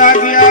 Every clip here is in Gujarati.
লাগিয়া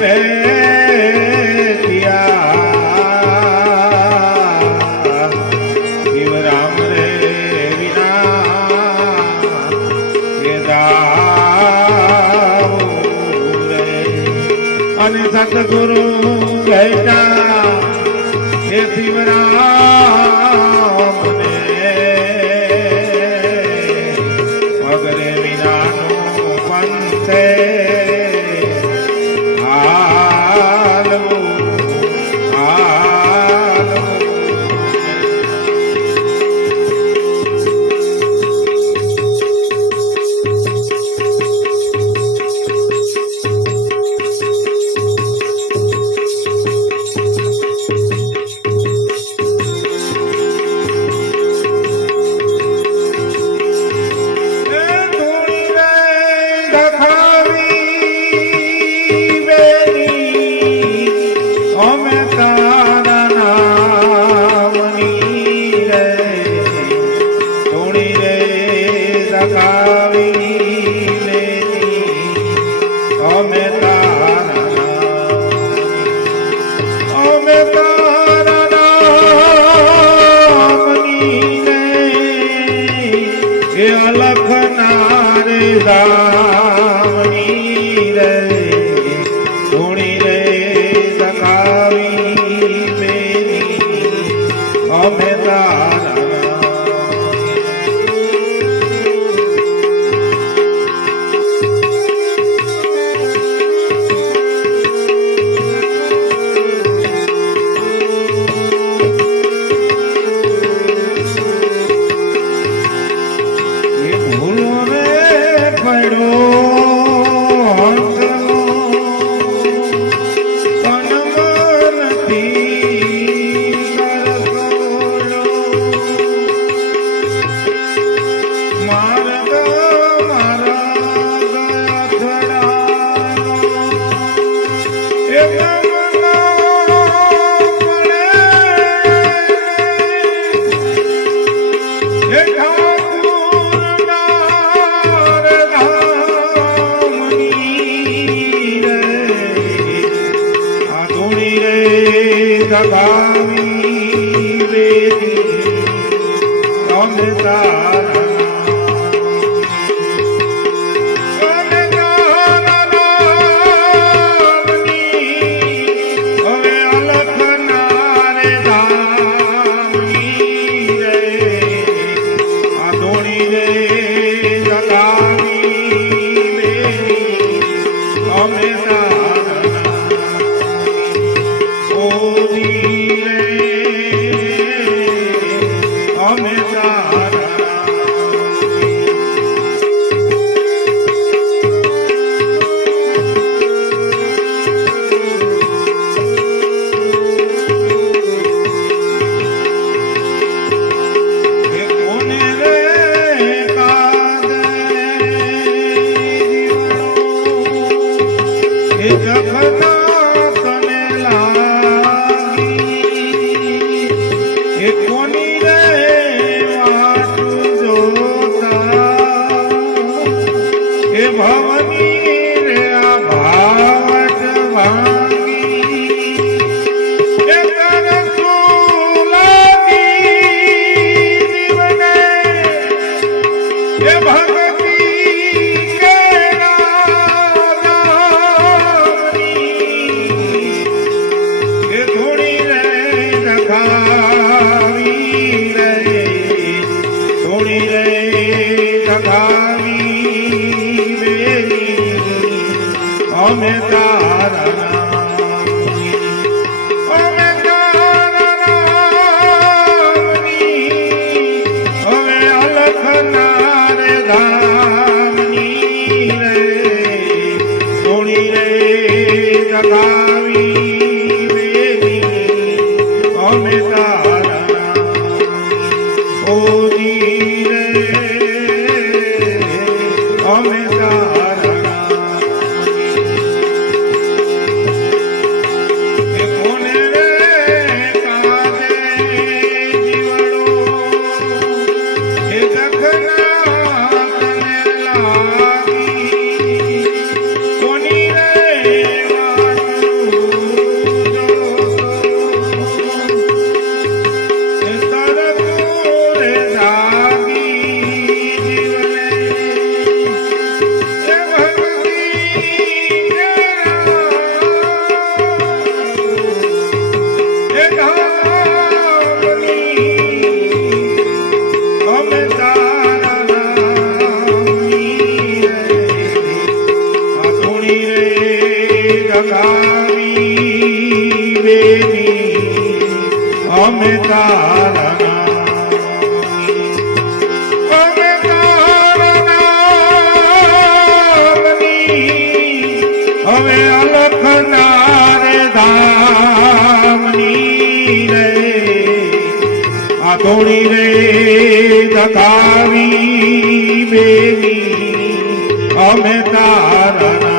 એ ભેટિયા શિવરામ રે વિના એ દાવું રે. અને સતગુરુ બેટા હે શિવરામ Baba. में કાવી બેની અમે તારા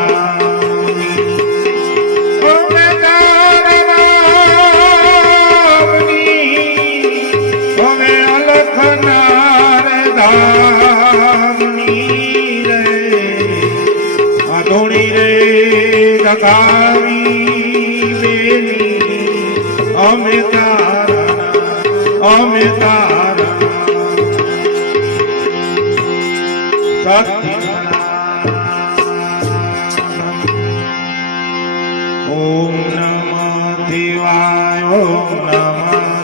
અમૃતા અમૃતા પણ ઓમ નમ શિવાય ઓમ નમ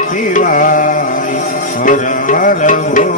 શિવાય હર હર હો